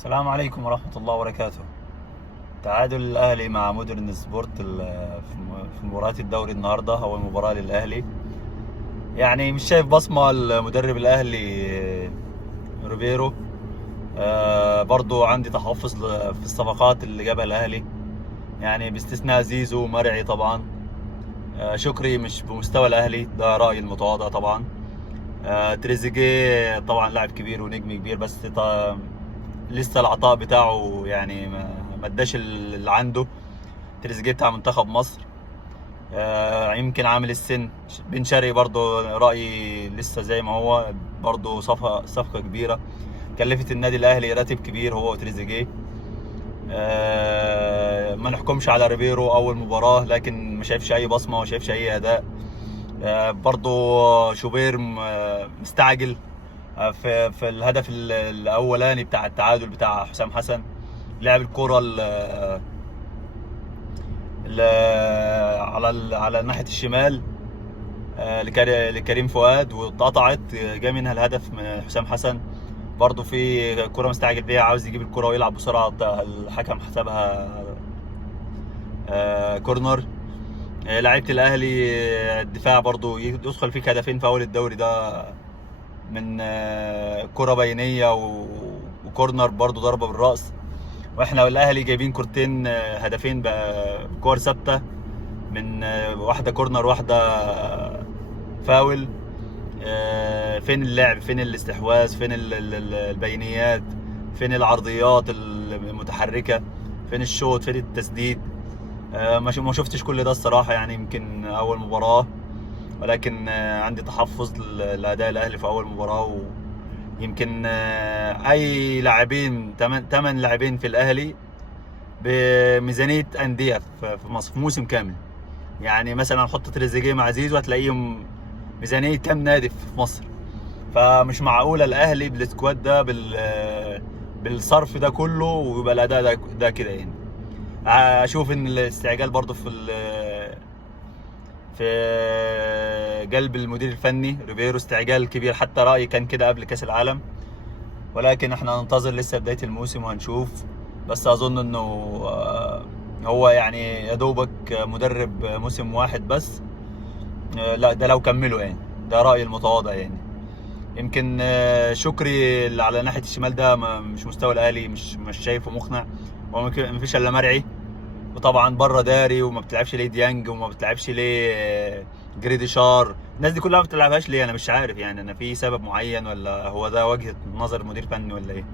السلام عليكم ورحمة الله وبركاته. تعادل الأهلي مع مودرن سبورت في مباراة الدوري النهاردة، أول مباراة للأهلي. يعني مش شايف بصمة المدرب الأهلي ريبيرو. برضو عندي تحفظ في الصفقات اللي جابها الأهلي، يعني باستثناء زيزو ومرعي طبعا. شكري مش بمستوى الأهلي، ده رأيي المتواضع طبعا. تريزيجيه طبعا لاعب كبير ونجم كبير، بس لسه العطاء بتاعه يعني ما اداش اللي عنده. تريزيجيه بتاع منتخب مصر يمكن عامل السن. بن شرقي برضو رأيي لسه زي ما هو، برضو صفقة كبيرة كلفت النادي الأهلي راتب كبير هو وتريزيجيه. ما نحكمش على ريبيرو أول مباراة، لكن ما شايفش أي بصمة وما شايفش أي أداء. برضو شوبير مستعجل في الهدف الأولاني بتاع التعادل بتاع حسام حسن. لعب الكرة على ناحية الشمال لكريم فؤاد واتقطعت، جا منها الهدف من حسام حسن. برضه في كرة مستعجل بيها، عاوز يجيب الكرة ويلعب بسرعة، الحكم حسبها كورنر. لعيبة الأهلي الدفاع برضه يدخل فيك هدفين في أول الدوري ده من كرة بينية وكورنر برضه ضربة بالرأس. واحنا والاهلي جايبين كورتين، هدفين بكور ثابته، من واحده كورنر واحده فاول. فين اللعب، فين الاستحواذ، فين البينيات، فين العرضيات المتحركه، فين الشوط، فين التسديد؟ ما شفتش كل ده الصراحه، يعني يمكن اول مباراه، ولكن عندي تحفظ لاداء الاهلي في اول مباراه. ويمكن اي لاعبين 8 لاعبين في الاهلي بميزانيه انديه في مصر في موسم كامل. يعني مثلا نحط تريزيجيه مع زيزو هتلاقيهم ميزانيه كام نادي في مصر. فمش معقوله الاهلي بالسكواد ده بالصرف ده كله ويبقى الاداء ده كده يعني. اشوف ان الاستعجال برضو في قلب المدير الفني ريبيرو، استعجال كبير، حتى رايي كان كده قبل كاس العالم. ولكن احنا هننتظر لسه بداية الموسم وهنشوف. بس اظن انه هو يعني يا دوبك مدرب موسم واحد بس. لا ده لو كملوا يعني، ده رأيي المتواضع يعني. يمكن شكري اللي على ناحية الشمال ده مش مستوى الاهلي، مش شايفه مقنع. ومفيش الا مرعي، وطبعا بره داري، وما بتلعبش ليه ديانج، وما بتلعبش ليه جريدي شار. الناس دي كلها ما بتلعبهاش ليه؟ انا مش عارف يعني، انا في سبب معين ولا هو ده وجهة نظر مدير فني ولا ايه؟